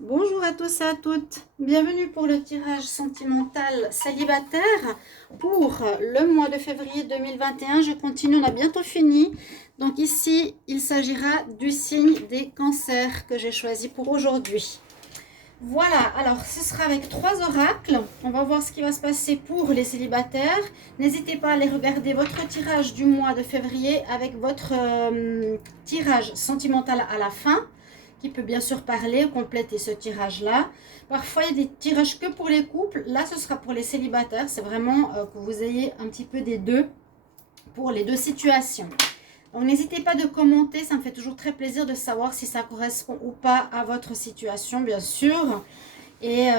Bonjour à tous et à toutes, bienvenue pour le tirage sentimental célibataire pour le mois de février 2021. Je continue, on a bientôt fini. Donc ici, il s'agira du signe des cancers que j'ai choisi pour aujourd'hui. Voilà, alors ce sera avec 3 oracles. On va voir ce qui va se passer pour les célibataires. N'hésitez pas à aller regarder votre tirage du mois de février avec votre tirage sentimental à la fin, qui peut bien sûr parler ou compléter ce tirage-là. Parfois, il y a des tirages que pour les couples. Là, ce sera pour les célibataires. C'est vraiment que vous ayez un petit peu des deux pour les deux situations. Donc, n'hésitez pas de commenter. Ça me fait toujours très plaisir de savoir si ça correspond ou pas à votre situation, bien sûr. Et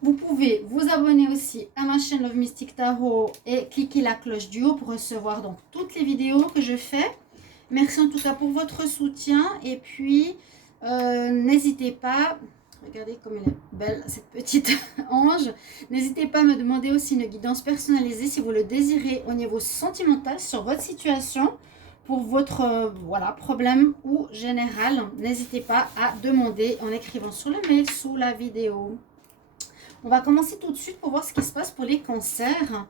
vous pouvez vous abonner aussi à ma chaîne Love Mystic Tarot et cliquer la cloche du haut pour recevoir donc toutes les vidéos que je fais. Merci en tout cas pour votre soutien. Et puis, n'hésitez pas, regardez comme elle est belle, cette petite ange. N'hésitez pas à me demander aussi une guidance personnalisée si vous le désirez au niveau sentimental sur votre situation, pour votre voilà, problème ou général. N'hésitez pas à demander en écrivant sur le mail sous la vidéo. On va commencer tout de suite pour voir ce qui se passe pour les cancers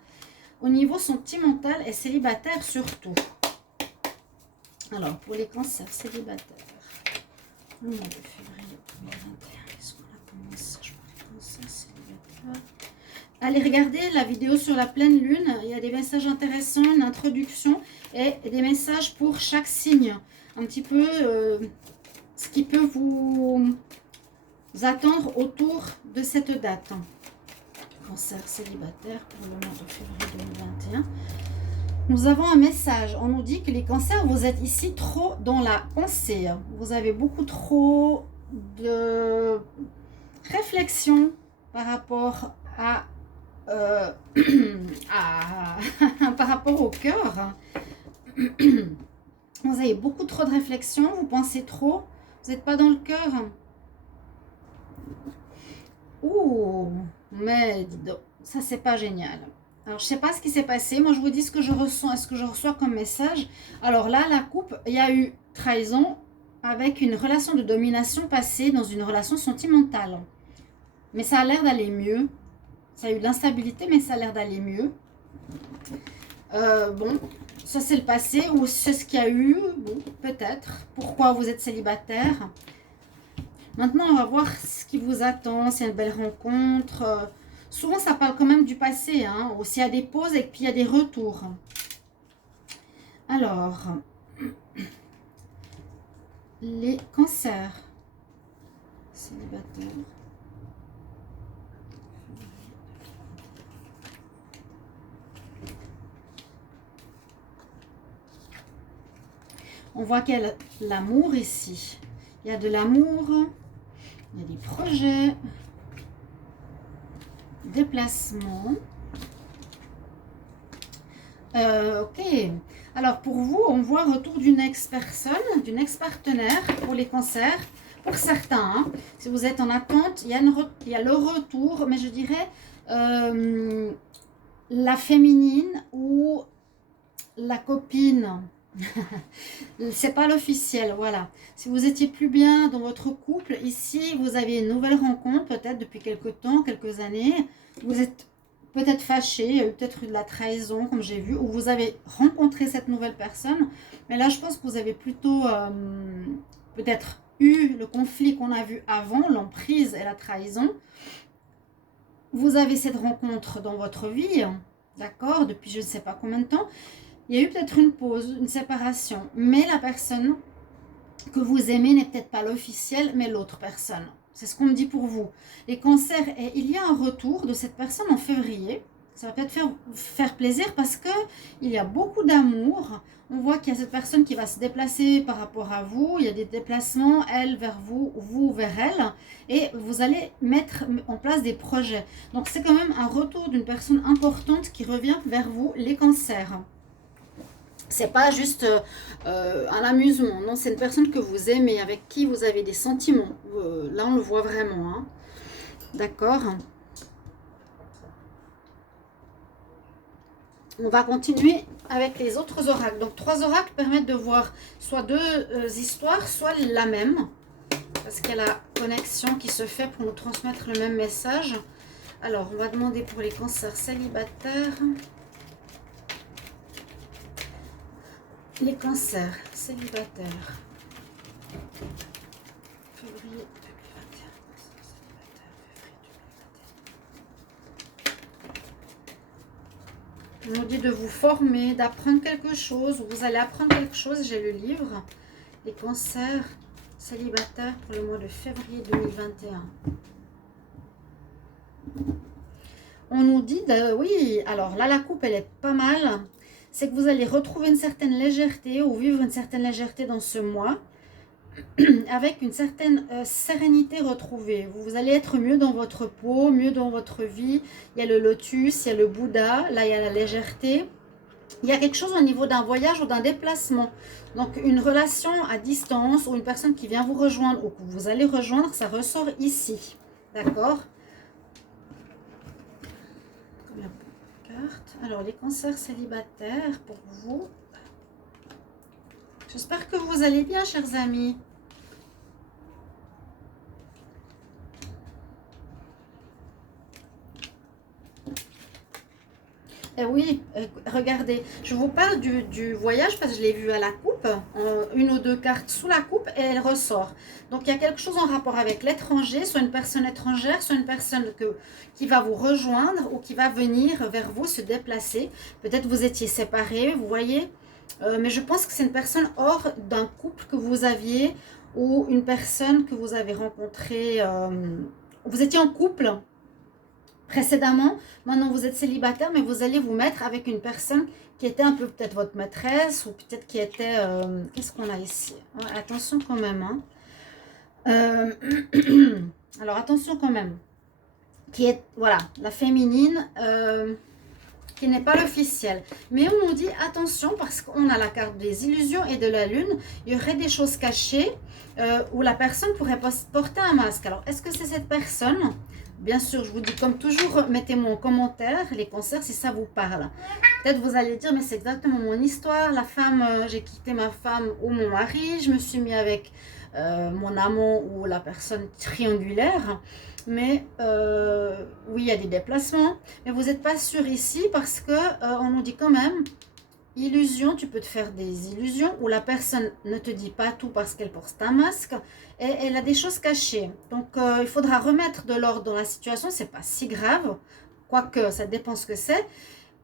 au niveau sentimental et célibataire surtout. Alors, pour les cancers célibataires, le mois de février 2021, est-ce qu'on a commencé pour les cancers célibataires? Allez regarder la vidéo sur la pleine lune, il y a des messages intéressants, une introduction et des messages pour chaque signe. Un petit peu ce qui peut vous attendre autour de cette date. Cancer célibataire pour le mois de février 2021. Nous avons un message. On nous dit que les cancers, vous êtes ici trop dans la pensée. Vous avez beaucoup trop de réflexion par rapport à, par rapport au cœur. Vous avez beaucoup trop de réflexion. Vous pensez trop. Vous n'êtes pas dans le cœur. Ouh, mais dis donc, ça c'est pas génial. Alors, je ne sais pas ce qui s'est passé. Moi, je vous dis ce que je ressens et ce que je reçois comme message. Alors là, la coupe, il y a eu trahison avec une relation de domination passée dans une relation sentimentale. Mais ça a l'air d'aller mieux. Ça a eu de l'instabilité, mais ça a l'air d'aller mieux. Bon, ça c'est le passé ou c'est ce qu'il y a eu. Bon, peut-être. Pourquoi vous êtes célibataire. Maintenant, on va voir ce qui vous attend. C'est une belle rencontre. Souvent, ça parle quand même du passé, hein. Aussi, il y a des pauses et puis il y a des retours. Alors, les cancers célibataires. On voit qu'il y a l'amour ici. Il y a de l'amour, il y a des projets. Déplacement. Ok. Alors pour vous, on voit retour d'une ex-personne, d'une ex-partenaire pour les cancers. Pour certains, hein. Si vous êtes en attente, il y a le retour, mais je dirais la féminine ou la copine. C'est pas l'officiel, voilà. Si vous étiez plus bien dans votre couple, ici vous avez une nouvelle rencontre, peut-être depuis quelques temps, quelques années. Vous êtes peut-être fâché, il y a eu peut-être eu de la trahison, comme j'ai vu, ou vous avez rencontré cette nouvelle personne. Mais là, je pense que vous avez plutôt peut-être eu le conflit qu'on a vu avant, l'emprise et la trahison. Vous avez cette rencontre dans votre vie, d'accord, depuis je ne sais pas combien de temps. Il y a eu peut-être une pause, une séparation, mais la personne que vous aimez n'est peut-être pas l'officiel, mais l'autre personne. C'est ce qu'on me dit pour vous. Les cancers, et il y a un retour de cette personne en février. Ça va peut-être faire plaisir parce qu'il y a beaucoup d'amour. On voit qu'il y a cette personne qui va se déplacer par rapport à vous. Il y a des déplacements, elle vers vous, vous vers elle. Et vous allez mettre en place des projets. Donc c'est quand même un retour d'une personne importante qui revient vers vous, les cancers. C'est pas juste un amusement, non, c'est une personne que vous aimez, avec qui vous avez des sentiments. Là, on le voit vraiment, hein. D'accord. On va continuer avec les autres oracles. Donc, 3 oracles permettent de voir soit 2 histoires, soit la même. parce qu'il y a la connexion qui se fait pour nous transmettre le même message. Alors, on va demander pour les cancers célibataires. Les cancers célibataires. Février 2021. On nous dit de vous former, d'apprendre quelque chose. Vous allez apprendre quelque chose. J'ai le livre. Les cancers célibataires pour le mois de février 2021. On nous dit, oui, alors là, la coupe, elle est pas mal. C'est que vous allez retrouver une certaine légèreté ou vivre une certaine légèreté dans ce mois. Avec une certaine sérénité retrouvée. Vous allez être mieux dans votre peau, mieux dans votre vie. Il y a le lotus, il y a le Bouddha, là il y a la légèreté. Il y a quelque chose au niveau d'un voyage ou d'un déplacement. Donc une relation à distance ou une personne qui vient vous rejoindre ou que vous allez rejoindre, ça ressort ici. D'accord? Alors les cancers célibataires pour vous. J'espère que vous allez bien, chers amis. Eh oui, regardez, je vous parle du voyage parce que je l'ai vu à la coupe, une ou deux cartes sous la coupe et elle ressort. Donc il y a quelque chose en rapport avec l'étranger, soit une personne étrangère, soit une personne qui va vous rejoindre ou qui va venir vers vous, se déplacer. Peut-être vous étiez séparés, vous voyez. Mais je pense que c'est une personne hors d'un couple que vous aviez ou une personne que vous avez rencontrée. Vous étiez en couple précédemment, maintenant vous êtes célibataire, mais vous allez vous mettre avec une personne qui était un peu peut-être votre maîtresse ou peut-être qui était... Qu'est-ce qu'on a ici? Ouais, attention quand même. Hein. Alors attention quand même. Qui est, voilà, la féminine... qui n'est pas l'officiel. Mais on nous dit attention parce qu'on a la carte des illusions et de la lune. Il y aurait des choses cachées où la personne pourrait porter un masque. Alors, est-ce que c'est cette personne? Bien sûr, je vous dis comme toujours, mettez-moi en commentaire les cancers si ça vous parle. Peut-être vous allez dire, mais c'est exactement mon histoire. La femme, j'ai quitté ma femme ou mon mari. Je me suis mis avec mon amant ou la personne triangulaire. Mais oui, il y a des déplacements. Mais vous n'êtes pas sûr ici parce que on nous dit quand même, illusion, tu peux te faire des illusions où la personne ne te dit pas tout parce qu'elle porte un masque et elle a des choses cachées. Donc, il faudra remettre de l'ordre dans la situation. C'est pas si grave, quoique ça dépend ce que c'est.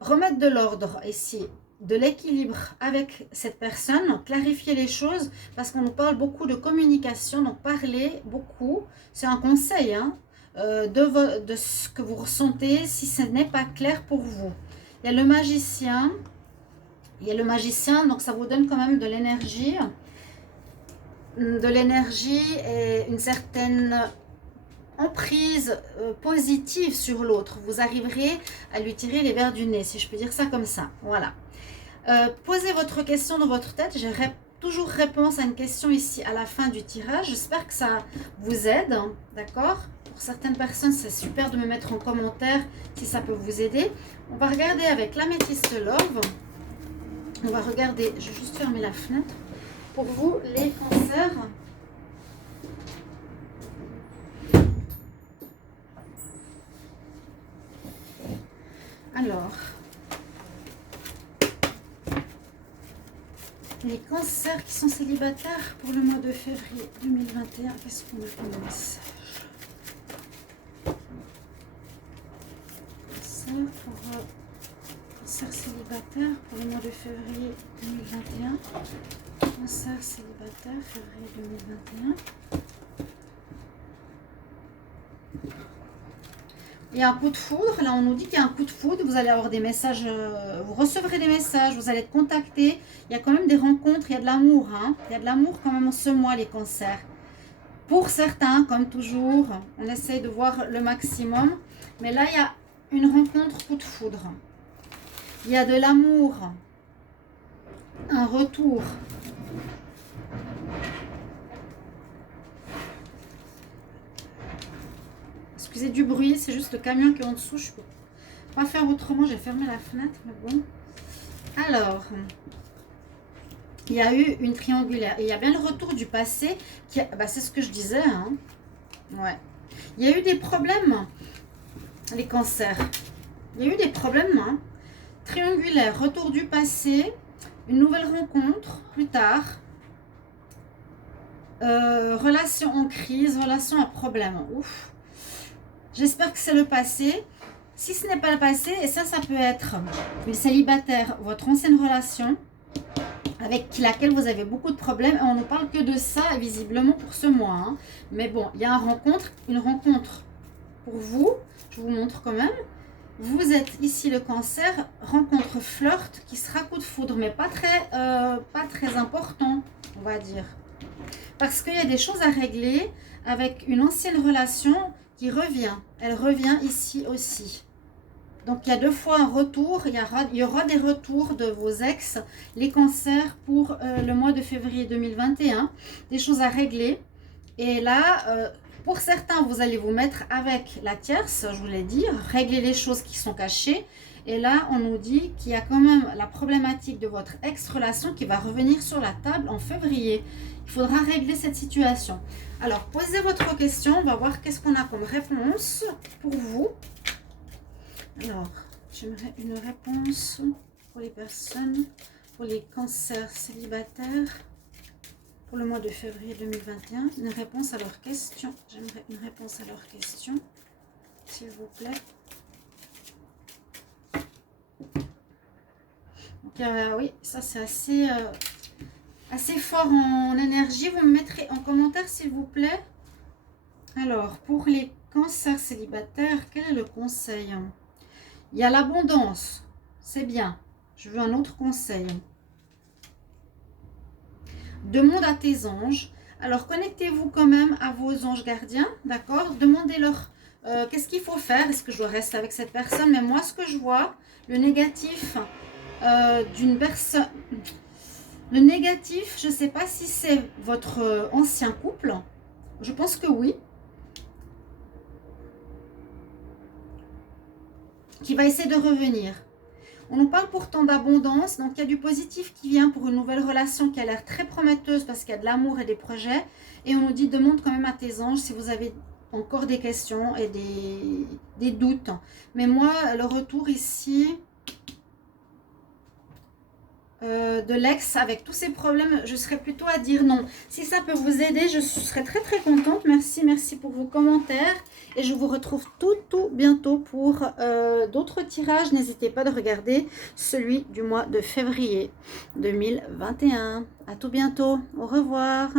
Remettre de l'ordre ici, de l'équilibre avec cette personne, clarifier les choses parce qu'on nous parle beaucoup de communication. Donc, parler beaucoup, c'est un conseil, hein, de ce que vous ressentez si ce n'est pas clair pour vous. Il y a le magicien. Il y a le magicien, donc ça vous donne quand même de l'énergie et une certaine emprise positive sur l'autre. Vous arriverez à lui tirer les vers du nez, si je peux dire ça comme ça. Voilà. Posez votre question dans votre tête. J'ai toujours réponse à une question ici à la fin du tirage. J'espère que ça vous aide, d'accord? Pour certaines personnes, c'est super de me mettre en commentaire si ça peut vous aider. On va regarder avec l'améthyste Love. On va regarder, je vais juste fermer la fenêtre. Pour vous, les cancers. Alors, les cancers qui sont célibataires pour le mois de février 2021, qu'est-ce qu'on a comme message? Cancer pour... Cancer célibataire pour le mois de février 2021. Cancer célibataire, février 2021. Il y a un coup de foudre. Là, on nous dit qu'il y a un coup de foudre. Vous allez avoir des messages, vous recevrez des messages, vous allez être contacté. Il y a quand même des rencontres, il y a de l'amour. Hein. Il y a de l'amour quand même en ce mois, les cancers. Pour certains, comme toujours, on essaye de voir le maximum. Mais là, il y a une rencontre coup de foudre. Il y a de l'amour, un retour. Excusez du bruit, c'est juste le camion qui est en dessous. Je ne peux pas faire autrement, j'ai fermé la fenêtre, mais bon. Alors, il y a eu une triangulaire. Et il y a bien le retour du passé. C'est ce que je disais. Hein. Ouais. Il y a eu des problèmes, les cancers. Il y a eu des problèmes. Hein. Triangulaire, retour du passé, une nouvelle rencontre plus tard. Relation en crise, relation à problème. Ouf. J'espère que c'est le passé. Si ce n'est pas le passé, et ça peut être le célibataire, votre ancienne relation, avec laquelle vous avez beaucoup de problèmes. Et on ne parle que de ça, visiblement, pour ce mois. Hein. Mais bon, il y a une rencontre pour vous. Je vous montre quand même. Vous êtes ici le cancer, rencontre flirt qui sera coup de foudre, mais pas très important, on va dire. Parce qu'il y a des choses à régler avec une ancienne relation qui revient. Elle revient ici aussi. Donc, il y a 2 fois un retour. Il y aura des retours de vos ex, les cancers, pour le mois de février 2021. Des choses à régler. Et là, pour certains, vous allez vous mettre avec la tierce, je vous l'ai dit, régler les choses qui sont cachées. Et là, on nous dit qu'il y a quand même la problématique de votre ex-relation qui va revenir sur la table en février. Il faudra régler cette situation. Alors, posez votre question. On va voir qu'est-ce qu'on a comme réponse pour vous. Alors, j'aimerais une réponse pour les personnes, pour les cancers célibataires, pour le mois de février 2021. Une réponse à leurs questions. J'aimerais une réponse à leurs questions, s'il vous plaît. Donc, oui, ça c'est assez fort en énergie. Vous me mettrez en commentaire, s'il vous plaît. Alors, pour les cancers célibataires, quel est le conseil ? Il y a l'abondance, c'est bien. Je veux un autre conseil. Demande à tes anges. Alors, connectez-vous quand même à vos anges gardiens, d'accord? Demandez-leur qu'est-ce qu'il faut faire. Est-ce que je dois rester avec cette personne? Mais moi, ce que je vois, le négatif d'une personne... Le négatif, je ne sais pas si c'est votre ancien couple. Je pense que oui. Qui va essayer de revenir. On nous parle pourtant d'abondance, donc il y a du positif qui vient pour une nouvelle relation qui a l'air très prometteuse parce qu'il y a de l'amour et des projets. Et on nous dit, demande quand même à tes anges si vous avez encore des questions et des doutes. Mais moi, le retour ici de l'ex avec tous ces problèmes, je serais plutôt à dire non. Si ça peut vous aider, je serais très très contente. Merci pour vos commentaires. Et je vous retrouve tout bientôt pour d'autres tirages. N'hésitez pas de regarder celui du mois de février 2021. À tout bientôt. Au revoir.